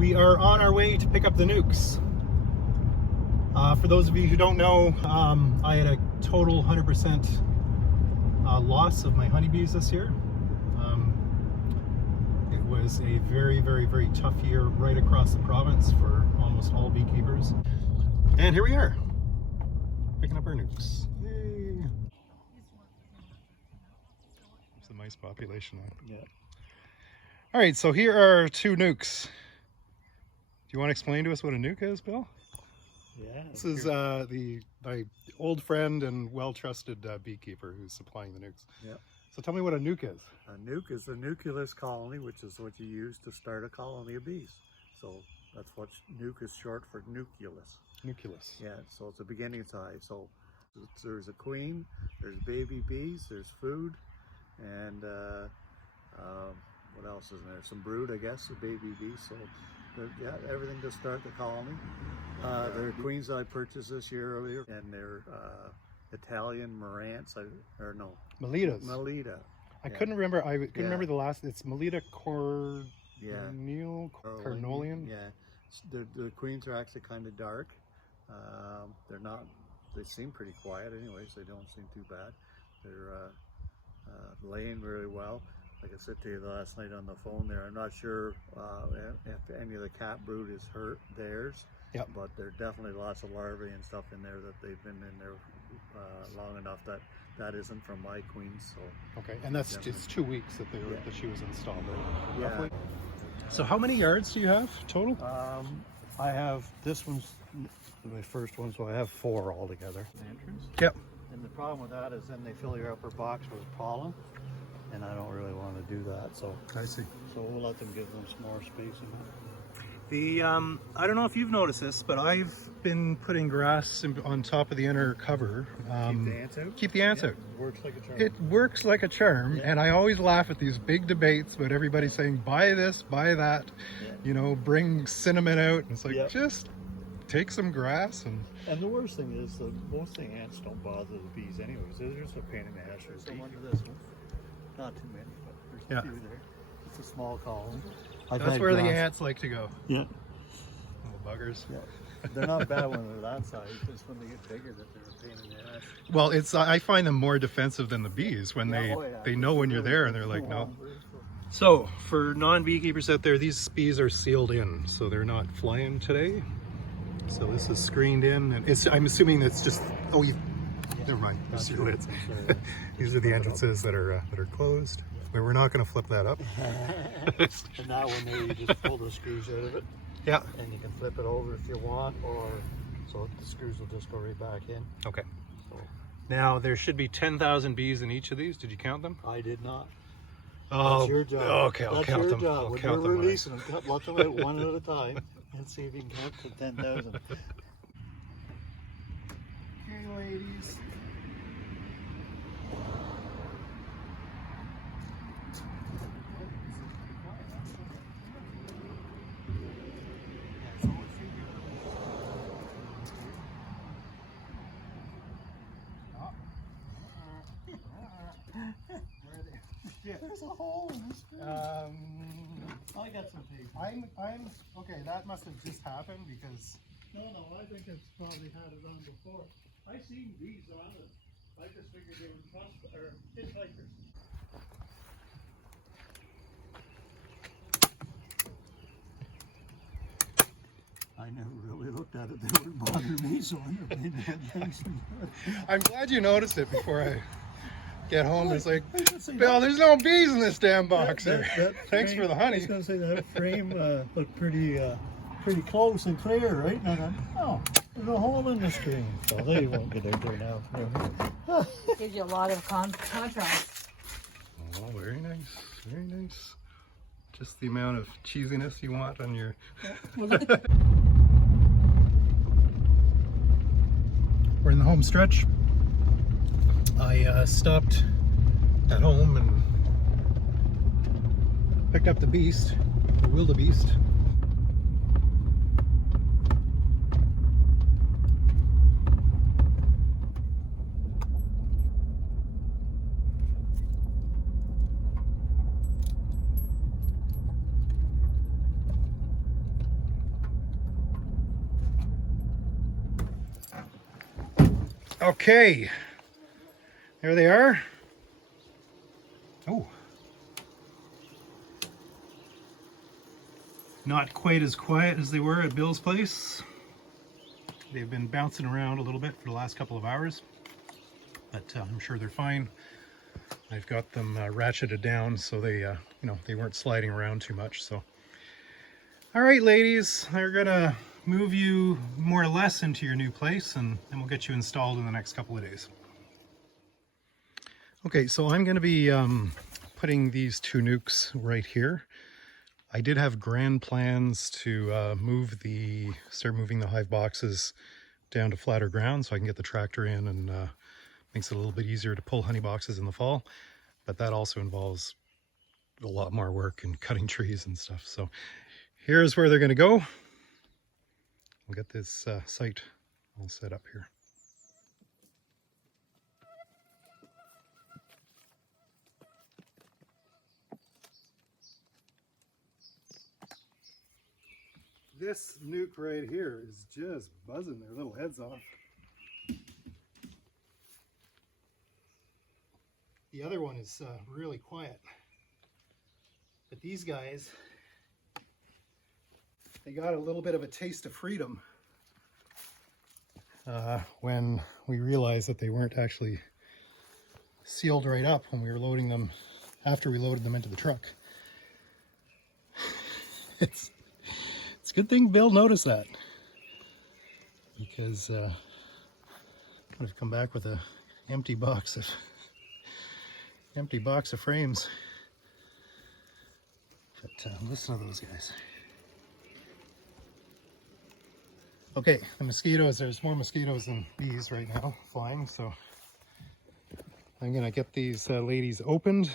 We are on our way to pick up the nukes. For those of you who don't know, I had a total 100% loss of my honeybees this year. It was a very, very, very tough year right across the province for almost all beekeepers. And here we are, picking up our nukes. Yay! It's a nice population. Yeah. All right, so here are two nukes. Do you want to explain to us what a nuke is, Bill? Yeah. This is my old friend and well-trusted beekeeper who's supplying the nukes. Yeah. So tell me what a nuke is. A nuke is a nucleus colony, which is what you use to start a colony of bees. So that's what nuke is short for nucleus. Nucleus. Yeah, so it's a beginning hive. So there's a queen, there's baby bees, there's food, and what else is in there? Some brood, I guess, of baby bees. So yeah, everything to start the colony. They're queens that I purchased this year earlier, and they're Italian Marantz, or no, Melitas. Melita. I couldn't remember. I couldn't remember the last. It's Melita Cornelian. Yeah, the queens are actually kind of dark. They're not. They seem pretty quiet, anyways. They don't seem too bad. They're laying really well. Like I said to you last night on the phone there, I'm not sure if any of the cat brood is hurt theirs. Yep. But there are definitely lots of larvae and stuff in there that they've been in there long enough that isn't from my queens. So okay, and that's just 2 weeks that that she was installed, right? Yeah. Roughly. So how many yards do you have total? I have, this one's my first one, so I have 4 altogether. Entrance. Yep. And the problem with that is then they fill your upper box with pollen, and I don't really want to do that. So I see. So we'll let them give them some more space. The I don't know if you've noticed this, but I've been putting grass on top of the inner cover. Keep the ants out? Keep the ants out. Works like a charm. It works like a charm, and I always laugh at these big debates about everybody saying, buy this, buy that, you know, bring cinnamon out. And it's like, just take some grass. And the worst thing is, most of the ants don't bother the bees anyways. They're just a pain in the ass. There's one to this one. Not too many, but there's a few there. It's a small colony. That's where the ants like to go. Yeah. Little buggers. Yeah. They're not bad when they're that size. It's when they get bigger that they're a pain in the ass. Well, I find them more defensive than the bees when they know when you're there and they're like, no. So for non-beekeepers out there, these bees are sealed in, so they're not flying today. So this is screened in, and I'm assuming it's just never mind. There's your lids. These are the entrances that are closed. But we're not going to flip that up. And that one there, you just pull the screws out of it. Yeah. And you can flip it over if you want, or so the screws will just go right back in. Okay. So now there should be 10,000 bees in each of these. Did you count them? I did not. Oh, that's your job. Okay, I'll count them. I'll count them. We're releasing them. Let them out one at a time and see if you can count to 10,000. Okay, ladies. There's a hole in this screen. I got some paper. I'm okay. That must have just happened because. No, I think it's probably had it on before. I seen bees on it. I just figured they were hitchhikers. I never really looked at it. They wouldn't bother me, so I never made that. I'm glad you noticed it before I get home. It's like, Bill, there's no bees in this damn box here. Thanks for the honey. I was going to say that frame looked pretty close and clear, right? And oh, there's a hole in the screen. So they won't get out there now. Gives you a lot of contrast. Oh, very nice. Very nice. Just the amount of cheesiness you want on your... We're in the home stretch. I stopped at home and picked up the beast, the wildebeest. Okay, there they are. Oh, not quite as quiet as they were at Bill's place. They've been bouncing around a little bit for the last couple of hours, but I'm sure they're fine. I've got them ratcheted down so they, you know, they weren't sliding around too much. So, all right, ladies, they're gonna move you more or less into your new place, and we'll get you installed in the next couple of days. Okay, so I'm going to be putting these two nukes right here. I did have grand plans to start moving the hive boxes down to flatter ground so I can get the tractor in, and makes it a little bit easier to pull honey boxes in the fall. But that also involves a lot more work and cutting trees and stuff. So here's where they're going to go. We'll get this site all set up here. This nuke right here is just buzzing their little heads off. The other one is really quiet. But these guys, they got a little bit of a taste of freedom when we realized that they weren't actually sealed right up when we were loading them, after we loaded them into the truck. It's a good thing Bill noticed that, because I would have come back with a empty box of frames. But listen to those guys. Okay, the mosquitoes, there's more mosquitoes than bees right now flying, so I'm gonna get these ladies opened.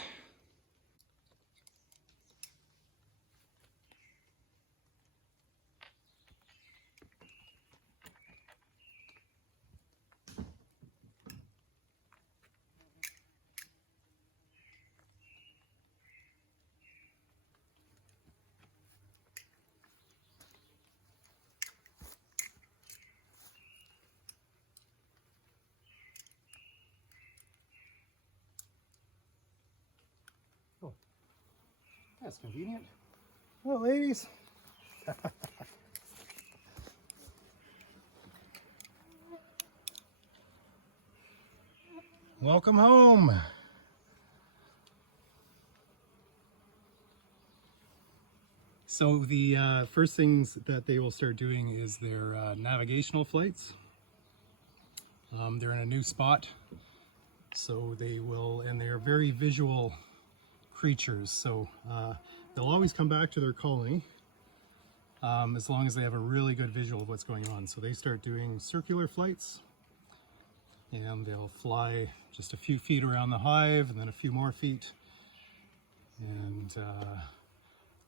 Oh, that's convenient. Well, ladies. Welcome home. So the first things that they will start doing is their navigational flights. They're in a new spot, so they will, and they're very visual creatures, so they'll always come back to their colony as long as they have a really good visual of what's going on. So they start doing circular flights, and they'll fly just a few feet around the hive, and then a few more feet, and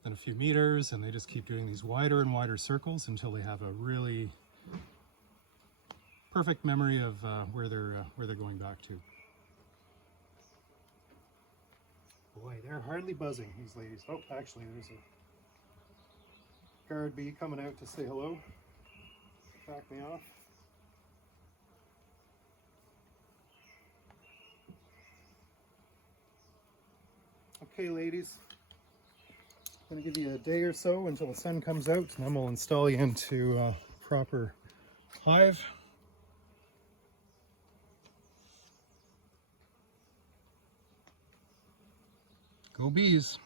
then a few meters, and they just keep doing these wider and wider circles until they have a really perfect memory of where they're going back to. Boy, they're hardly buzzing, these ladies. Oh, actually, there's a guard bee coming out to say hello. Back me off. Okay, ladies. I'm going to give you a day or so until the sun comes out, and then we'll install you into a proper hive. Go bees!